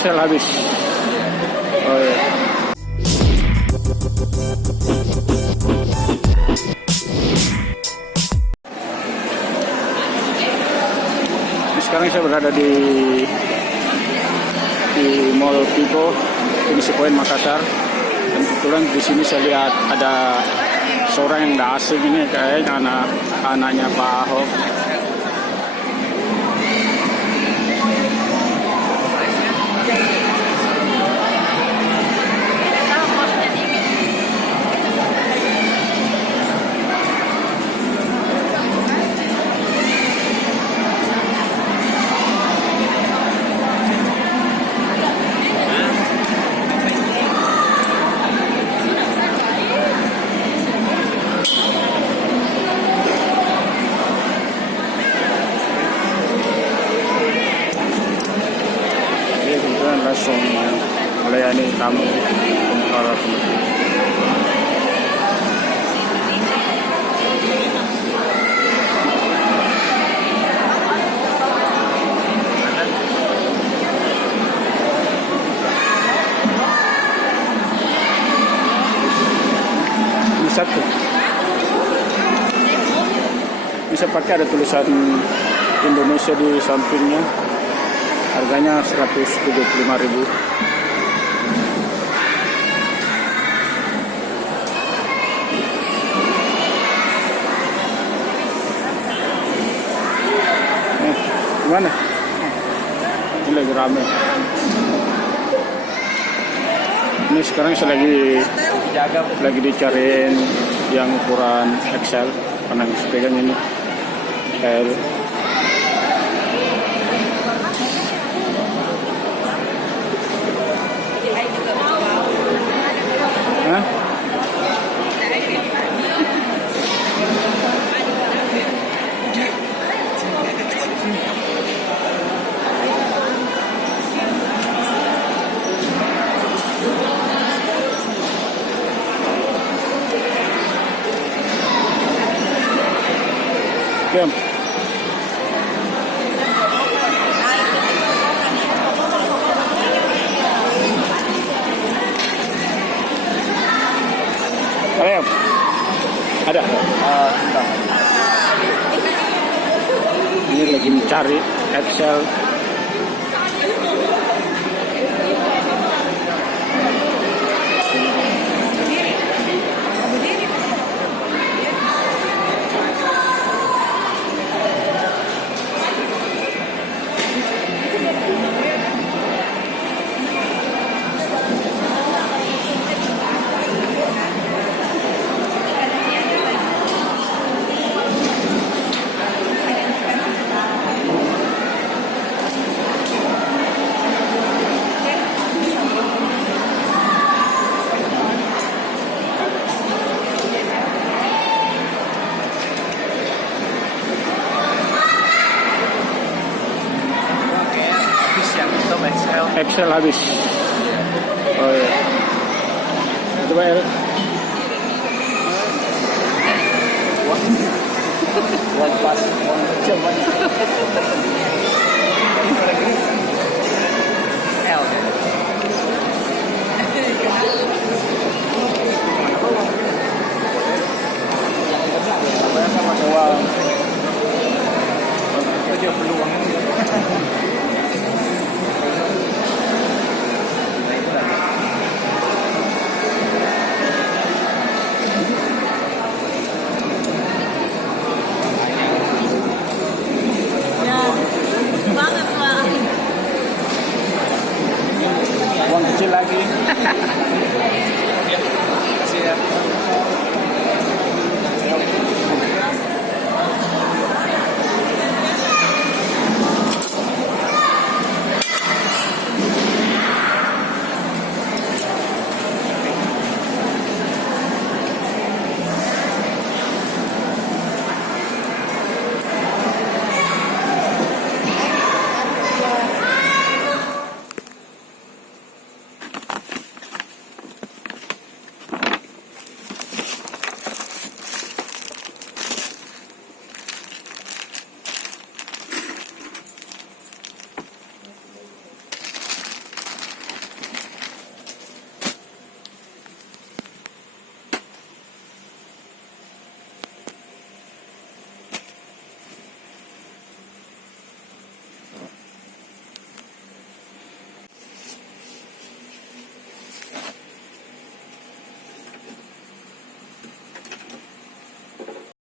Excel habis. Oh ya. Sekarang saya berada di Mall Pico, Indonesia Point Makassar. Dan kebetulan di sini saya lihat ada seorang yang tidak asing ini, kayaknya anaknya Pak Ahok. Langsung melayani tamu para pemudik. Ini satu. Bisa pakai ada tulisan Indonesia di sampingnya. Harganya 175.000. Gimana? Ini lagi rame. Ini sekarang saya lagi dicariin yang ukuran XL. Karena pegang ini L. Diam. Ada. Ini lagi mencari Excel. Excel habis. Oh ya. Coba ya. One pass, one jam.